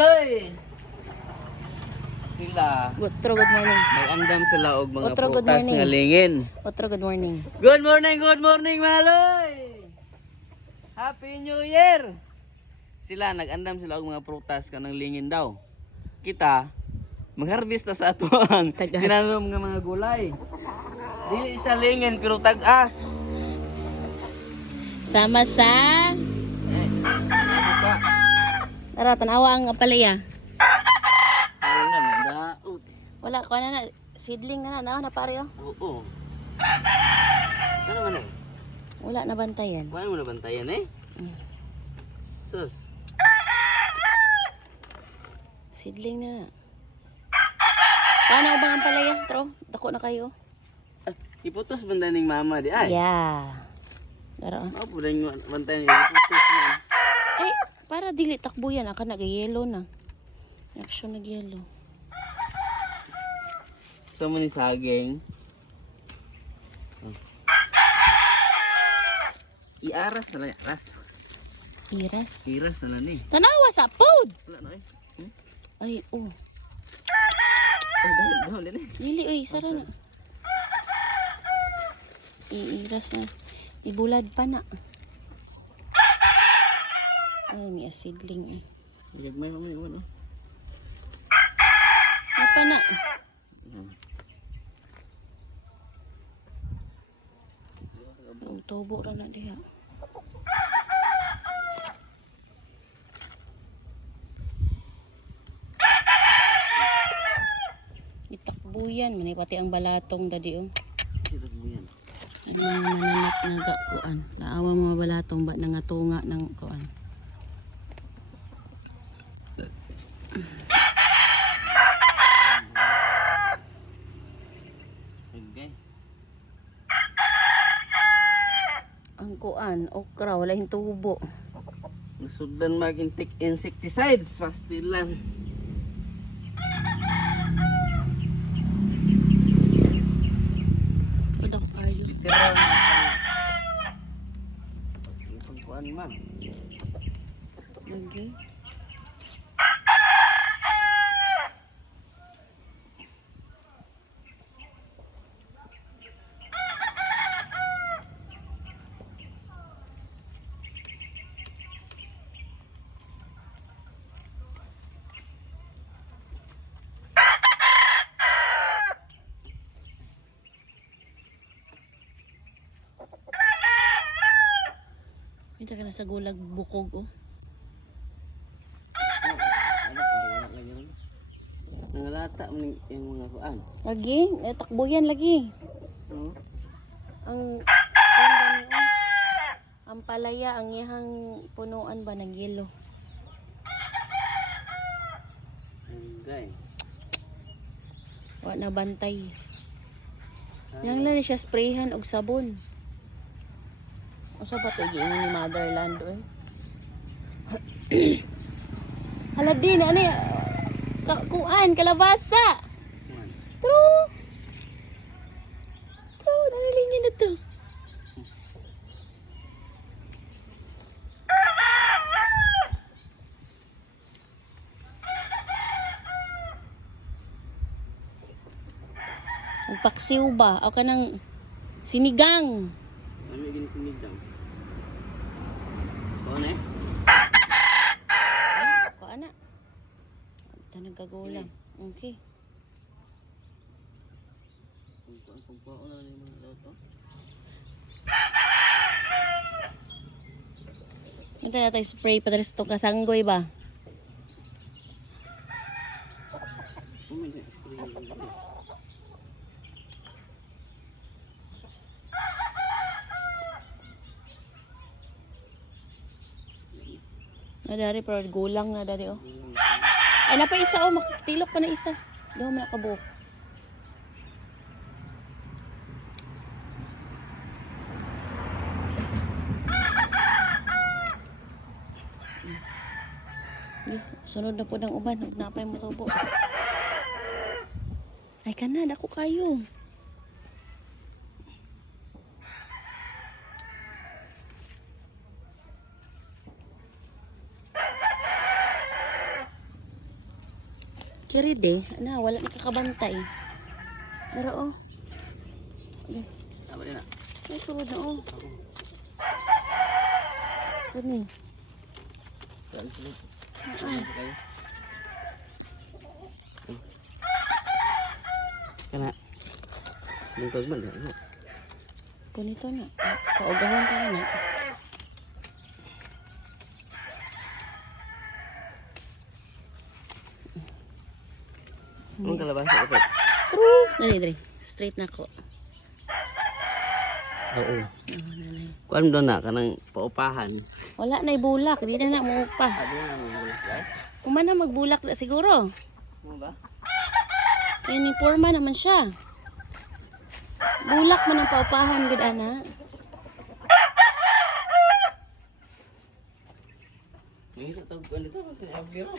maloy. Sila. Otro, good morning. Nag-andam sila og mga Otro, good prutas morning. nga lingin. Otro, good morning. Good morning maloy. Happy New Year. Sila nag-andam sila og mga prutas kanang lingin daw. Kita mag-harvest na sa atuan. Tag-as. Tinanom nga mga gulay. Dili siya lingin pero tag-as. Sama sa... Buka. Tara, tanawa ang apalaya. Ayun na, daot. Wala, kuha na na. Seedling na na pare oh. Oo. Ano man eh? Wala na bantayan. Paano mo nabantayan eh? Sus. Seedling na. Paano ba ang palaya? Tro, dako na kayo. Ah, iputos banda ning mama di ay. Yeah. Tara. Mao po rin yung bantayan yung iputos man. Ay, para dili takbo yan. Aka nag-yellow na. Action nag-yellow. Gusto mo ni saging. Oh. Iaras na lang, aras. Iras. Iras na lang eh. Tanawa sa food. Wala na eh. Ay, oh. Ay, dahil din eh. Dili, oy, sara na. Iiras na. Ibulad pa na. Ay, may asidling eh. Gagmay pa mo yung ano. Ay pa na. Ang tubo ra na diha. Itakbuyan, manay pati ang balatong dadi oh. Sirag mo yan. Ang mga mananap nga gakuan. Naawa mga balatong ba nangatunga ng kuan. Okay. Ang kuan, okra, wala yung tubo. Nasudan mag-intik insecticides. Pastilan. Udak kayo. Literal na itong kuan man. Lagi. Kita ka na sa gulag bukog oh. Nangalata mo yung mga kuan. Lagi, takbo yan lagi. No? Ang gani oh. Ang palaya, ang iyang punuan ba ng yelo. Okay. Wa na bantay. Yang lang siya sprayhan og sabon. Asa ba to giingon ni Motherland eh? Hala din ani kuan kalabasa. True. True, nalilingin na to. Nagpaksiw ba? O ka ng sinigang. Ano yung ginisinigang? Kuan eh? Ko ana. Ito nagkagulang. Okay. Kung na yung mga loto. Ito na tayo spray pa rin itong kasanggoy ba? Dari pero gulang na dari oh. Ay na pa isa oh, makatilok pa na isa. Doon mo nakabuok. Sunod na po ng uban, huwag na pa yung matubo. Ay ka na, dako kayo. Kirid eh. Ana, wala nakakabantay. Pero oh. Tama din na. Ay, sulod na oh. Kani. Saan sila? Ah. Kayo. Kana. Lingkod man na. Punito na. Paugawan pa na. Anong kalabasa ito? Dali, dali. Straight na ko. Oo. Oh, nanay. Kuan doon na kanang paupahan. Wala na ibulak. Di na na mo pa. Sabi nga mo guys. Kumana magbulak na siguro. Mo ba? Kaya ni Porma naman siya. Bulak man ang paupahan, good ana. May tatawag ko dito kasi abgiro.